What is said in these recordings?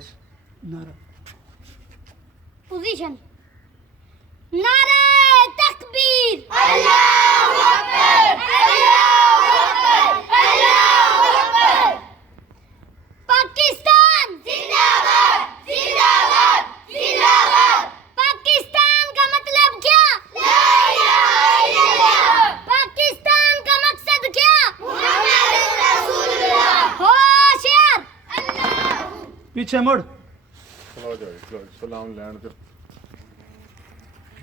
बस नारा पोजीशन नारा तकबीर पाकिस्तान जिंदाबाद जिंदाबाद जिंदाबाद पाकिस्तान का मतलब क्या ला इलाहा इल्लल्लाह पाकिस्तान का मकसद क्या मुहम्मद रसूलुल्लाह होशियार पीछे मुड़ खलो जाओ सलाम लैंड दो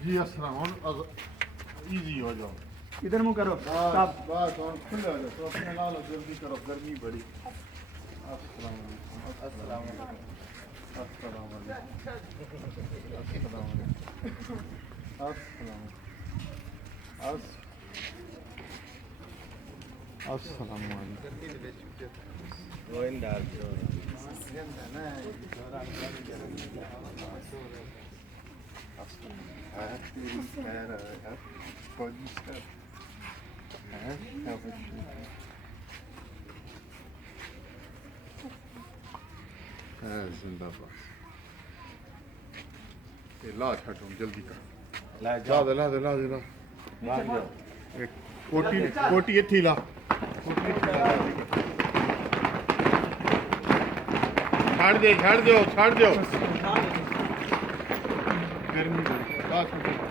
जी अस्सलाम इजी हो जाओ इधर मुंह करो बस साहब बस और खुले हो जाओ तो अपने ला लो जल्दी करो गर्मी बड़ी अस्सलाम अस्सलाम अस्सलाम अस्सलाम गोविंदार जिंदाबाद ला छो जल्दी कर ला दे ला दे ला दे ला एक कोटी कोटी इत्थी ला कोटी इत्थी ला छाड़ दो गर्मी बड़ी